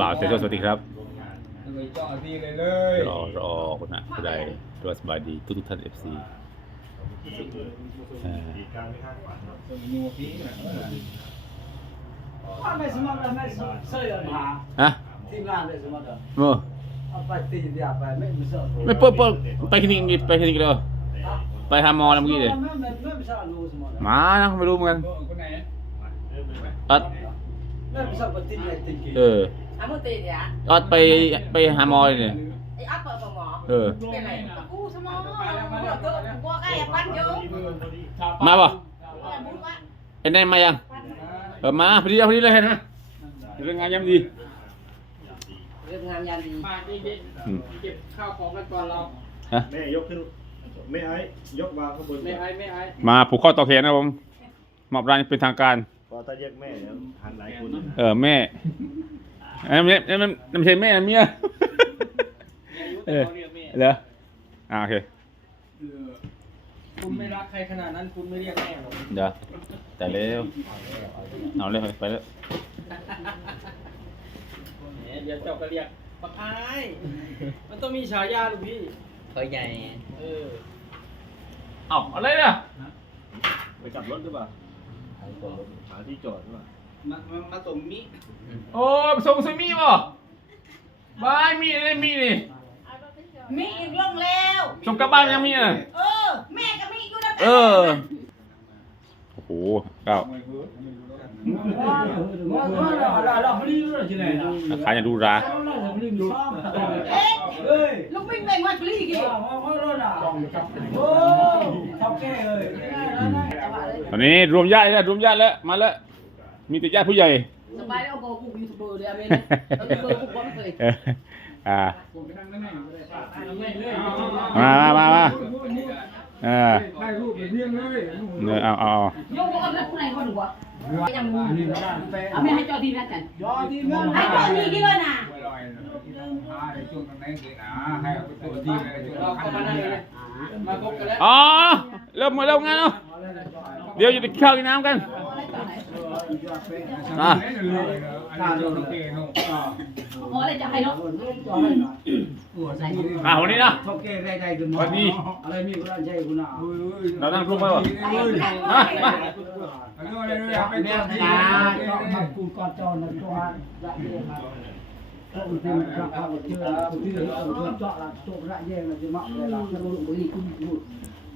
บ่าวเซโชสวัสดีครับไปเจาะทีเลยเลยรอรอคนนะผู้ใดรสบายดีทุกทุกๆท่านเอฟซีส่งยูพีนะว่าไม่สมัครไม่เสื้อมาฮะทีมงานเลยสมัครเมื่อเอาไปตีเดียวไปไม่ไม่เสื้อไม่เปิดเปิดไปคลินิกนี่ไปคลินิกเลยไปหาหมอแล้วเมื่อกี้เลยไม่ไม่ไม่ไม่เสื้อรู้สมัครมานะไม่รู้เหมือนกันคนไหนออดไม่ เสื้อปฏิเลยติกีเออ À một tỷ à? ออดไปไปหาหมอเลยเนี่ย Ê, áp vào phòng mỏ. เออ Cái này, u sao mỏ? Ủa, tôi qua cái em bắt vô. มาป่ะ Ủa, muốn quá. เอ็นได้มายังเออมาพอดีเอาพอดีเลยเห็นไหมเรื่องงานย่ำดี Việc làm nhà gì? มาเด็กอืมเก็บข้าวของกันก่อนเราฮะแม่ยกขึ้นแม่ไอ้ยกวางข้างบนไม่ไอ้ไม่ไอ้มาผูกข้อต่อแขนนะครับผมมอบร้านเป็นทางการพอ ถ้าแยกแม่แล้วหันหลายคนเออแม่เอ้ยไม่ไม่ไม่ไม่ใช่แม่นะเมีย เออเหรออ่าโอเคคุณไม่รักใครขนาดนั้นคุณไม่เรียกแม่หรอกเดี๋ยวแต่เร็วเอาเลยไปแล้วเดี๋ยวเจ้าก็เรียกปักอายมันต้องมีฉายาลูกพี่ Hơi nhầy. เออ เอาอะไรเนี่ย ไปกลับรถหรือเปล่า หาที่จอดหรือเปล่ามามามาส่งมิโอ้ยส่งซิมี่ป่ะบายมีอะไรมีนี่ Mỹ yên lông leo. ส่งกลับบ้านยังมีอะ Ừ, mẹ cái Mỹ vô đó. เออโอ้โหเก้าว่าว่าเราเราเราพอดีรู้จักไหนนะราคายังดูราเราเราพอดีรู้ Ê, เฮ้ย lúc mình về ngoài Pli ว่า kìa. ว่าว่าเราอะโอ้ชอบแก่เลย ตอนนี้รวมญาติแล้วรวมญาติแล้วมาแล้วมีแต่ญาติผู้ใหญ่ Sơ bay đâu có cụ YouTuber đấy, em ơi. YouTuber cũng có một người. เอออ่าผมไปนั่งนั่งนั่งก็ได้ป้านั่งเล่นเลยมามามามาเออถ่ายรูปเป็นเรื่องเลยเออเอาเอาเอา Vô có âm này con được không? Cái nhầm ngu. นี่ร้านแฟน À, mẹ hay cho đi ra chẳng. ยอดดีมาก Hay cho đi cái lên à? ลอยๆนะในช่วงนั้นคือนะให้เอาไปตัวดีเลยช่วงเราเข้ามานั่งเลยมาพบกันแล้วอ๋อเริ่มมาเริ่มงานเนาะ เดี๋ยวจะไปข้าวกินน้ำกันอะอันนี้โอเคเนาะ Có lại cho hay nó. อะวันนี้นะชอบแก่ได้ๆกั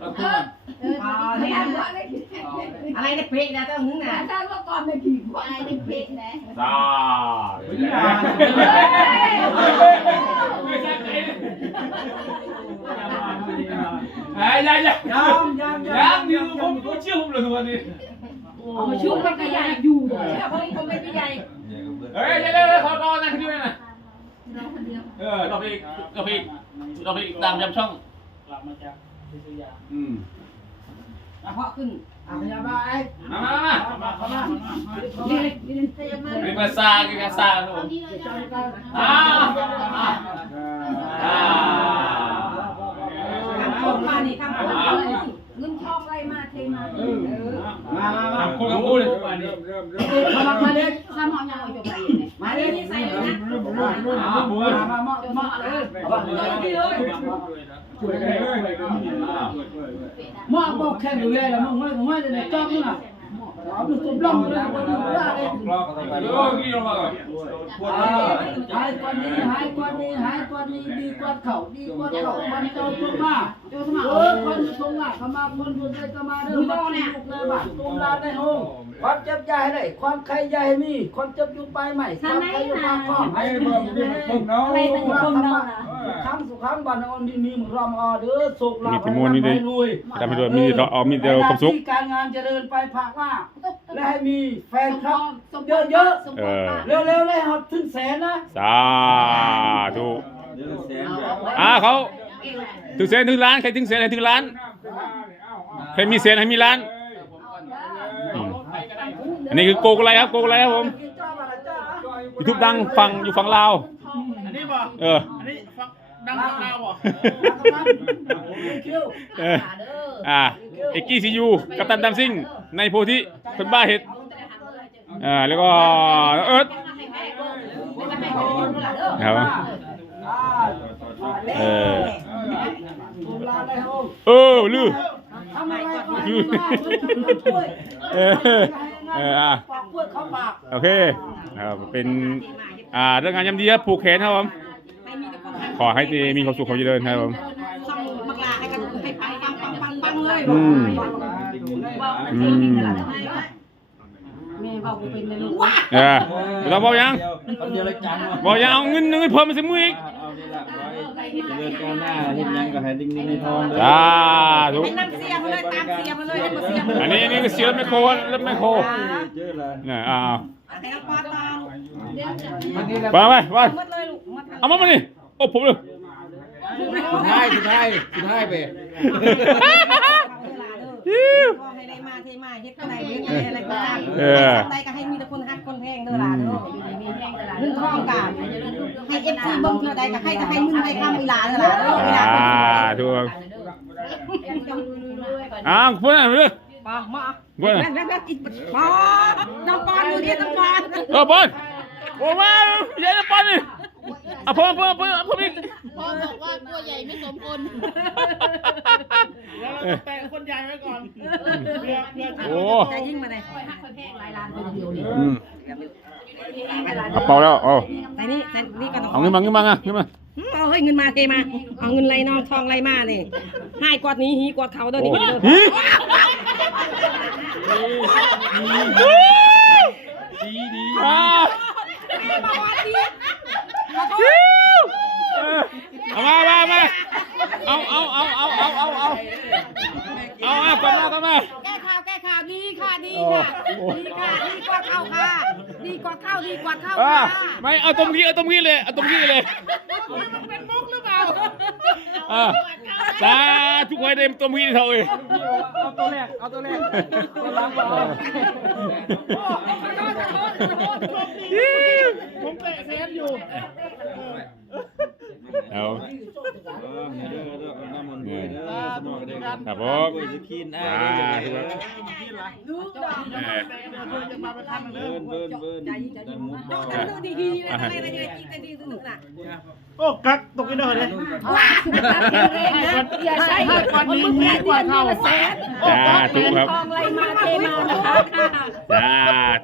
นี่มาตะก้องกันเลยไง Ở đây tao đi một nữa. Con qua qua cái đai còn lúc qua còn cái đai. À con ma con ma cả. Mưa gì? À tí. À con bé. นั่งกัน Ờ, nè. À này nó phê ra tao hướng nè. Sao có con này kỳ quá. Ai nó phê nè. ซาไอ้ยังยังยามยามยังอยู่ผมผมเชื่อผมเลยทุกวันนี้ Ờ, mà chưa có cái dây dù rồi. Chứ không không biết cái dây. เฮ้ยเดี๋ยวเดี๋ยวขอรอนะคิดด้วยนะเออเราไปเราไปเราไปตามยำช่องกลับมาจาก พิทยาอืม À, họ cưng. อะพยาบาลมามามาเข้ามาเข้ามา Đi đi đi đi. เป็นภาษาคือภาษาครับผมอ่าอ่าทำคนมานี่ทำคนมาเลยสิเงินทองอะไรมาเทมาเออมามามาทำคนกับพูดเลยเริ่มเริ่มเริ่มเข้ามามาเด็กทำหอยาวจบไปอย่างนี้มาเลย นี่ใส่เลยนะอ่าบัวมามามาจบมามาเลยช่วยกันเลยมาบอกแค่ดูแลแล้วมึงไม่มึงไม่ได้จ้องนะเอาดูตัวบล็อกเลยมึงไม่ได้เลยรอกันไปโอ้ยกี่ลงมาก่อนหายกว่านี้หายกว่านี้หายกว่านี้ดีกว่าเขาดีกว่าเขามันเจ้าตัวมาโจสมัครเออคนตรงอะเขามาคนคนใจก็มาเด้อมาเนี่ยเลยบ้านตรงลานในห้องความเจ็บใหญ่ให้ได้ความใครใหญ่ให้มีความเจ็บอยู่ไปใหม่ความใครอยู่ปากข้อให้ให้เบิ่มีงเบิ่งเบิ่งเนาะอะไรเป็นคนเนาะเสุข ครั้งสุขครั้งบ้านเรานี่มีมรอมอเด้อสุขลามีที่มวลนี่ดิให้รวยทำให้ด้วยมีเราเอามีแต่ความสุขให้หน้ที่การงานเจริญไปภาคหน้าและให้มีแฟนคลับเออเร็วๆเลยครับถึงแสนนะสาธุเดี๋ยวแสนแบบอ่าเขาถึงแสนถึงล้านใครถึงแสนใครถึงล้านใครมีแสนให้มีล้านอืมอันนี้คือโกกอะไรครับโกกอะไรครับผมยูทูบดังฟังอยู่ฝั่งลาวอั นนี้บ่เออ อันนี้ฟังดังของเราบ่เออ อ่าเอกกี้ซียูกัปตันดัมซิงในโพธิคนบ้าเห็ดอ่าแล้วก็เอิร์ธครับเออลาเลยโฮมเออลือทำอะไรก็ให้มาช่วยเออเอออะปอกกล้วยเข้าปากโอเคครับเป็น อ่าเรื่องงานยำดีครับผูกแขนครับผมขอให้มีความสุขความเจริญครับผมส่องมักลาให้กันให้ปังปังปังปังปังเลยอืมอืม แม่บอกกูเป็นเลยลูกว้าเออเราบอกยังคนเดียวเลยจังบอกยังเอาเงินเงินเพิ่มมาสิมืออีกเอานี่ละไว้เดินก้าวหน้าเห็นยังก็ให้ดิ้งดิ้งในทองเลยจ้าถูกให้น้ำเสียมาเลยตามเสียมาเลยให้มาเสียมาเลยอันนี้อันนี้ก็เสียรถแมคโครรถแมคโครเจอเลยเนี่ยอ่าให้น้ำปอดตามไปไปไปหมดเลยลูกหมดเอามามานี่โอ้ผมเลยสุดท้ายสุดท้ายสุดท้ายไป ก็ให้ได้มาเทมาเฮ็ดอะไรเฮ็ดอะไรก็ตามใดก็ให้มีแต่คนฮักคนแพงเด้อล่ะเด้อเงินทองกาให้ FC เบิ่งเท่าใดก็ให้ก็ให้เงินให้คำอีหลาเด้อล่ะเด้อเวลาอ่าเพิ่นถูกอ่าเพื่อนเพื่อนปอมาเพื่อนแม่แม่อีกปอน้องปอนอยู่ที่น้องปอนเออบอลโอ้มาใหญ่นะบอลนี่อะเพิ่มเพิ่มเพิ่มเพิ่มอีกพ่อบอกว่ากลัวใหญ่ไม่สมคนแล้วเราแต่งค นใหญ่ไว้ก่อนเพื่อเพื่อจะโอ้ จะยิ่งมาเลยอืมกระเป๋าแล้วเอาแต่นี่แต่นี่ก็ต้องเอาเงินมาเงินมาอะเงินมาเอาเฮ้ยเงินมาเทมา เอาเงินไรน้องทองไรมานี่ให้กอดนี้ฮีกอดเขาเด้อโอ้นี่เด้อหิดีดีอ่าบอกว่าดีขอโทษเออเอามามามาเอาเอาเอาเอาเอาเอาเอา เอาเอากลับมากลับมา แก้ข่าวแก้ข่าวดีค่ะดีค่ะดีค่ะดีกว่าเข้าค่ะ ดีกว่าเข้าดีกว่าเข้าอ่าค่ะไม่เอาตรงนี้เอาตรงนี้เลยเอาตรงนี้เลยเป็นมุกหรือเปล่าอ่าสาทุกคนได้ตรงนี้เท่าเอ้ยเอาตัวแรก เอาตัวแรกตัวหลังก็เอาผมเตะเซฟอยู่ เอา ครับครับผมกล้วยจะกินอ่าได้เลยลูกดกเบิ้นเบิ้นเบิ้นได้หมดบ่ โอ้กักตกอีนอนเลยอย่าใช้เหตุผลมึงแค่เดือแสนจ้าถูกครับทองไรมาเทมาจ้า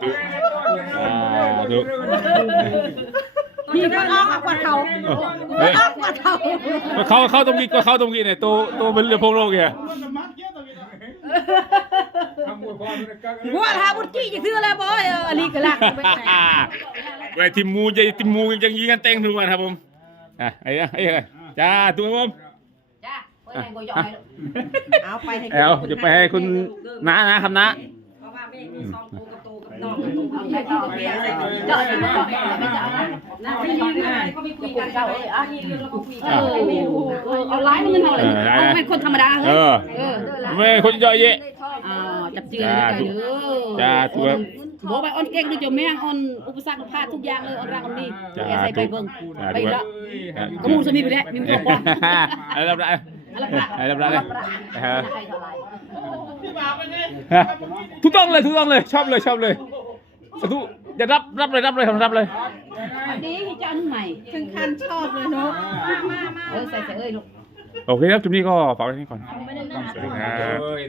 ถูกจ้าถูก มีเงินออกกว่าเขาเฮ้ยออกกว่าเขาก็เข้าเข้าตรงนี้ก็เข้าตรงนี้เนี่ยตัวตัวเป็นเรือพงโลกเนี่ยทำมือพอมันก็หัวทาบุญจี้จะซื้ออะไรบ่เอออันนี้ก็ลักไปแตเวลาทีมมูจะทีมมูยังยิงกันเต็งทุกวันครับผมอะไอ้ไอ้ไอ้จ้าทุกคนจ้าเพื่อนกูยอมเอาไปให้เอาจะไปให้คุณน้านะครับน้าเพราะว่าแม่มีซองโตกั เอาไลน์มันยังเอาเลยเอาเป็นคนธรรมดาเอเฮ้ยอไม่คนเยอะแยะอ่าจับจืดเลยกันเด้อจ้าตัวบอกไปอ้อนเก่งดูจมแม่งอ้อนอุปสรรคพลาดทุกอย่างเลยอ้อนรักออนดีแกใส่ไปเบิ่งไปละก็มูสมีไปแล้วมีมีป้องอะไรรับได้อะไรรับได้เลยเออพี่บ่าวไปเลยถูกต้องเลยถูกต้องเลยชอบเลยชอบเลย ทุกจะรับรับเลยรับเลยรับเลยดีที่จะอันใหม่ถึงขั้นชอบเลยเนาะมามาเออใส่ใส่เอ้ยลูก โอเคครับจุดนี้ก็ฝากไว้ที่นี่ก่อนเอ้ย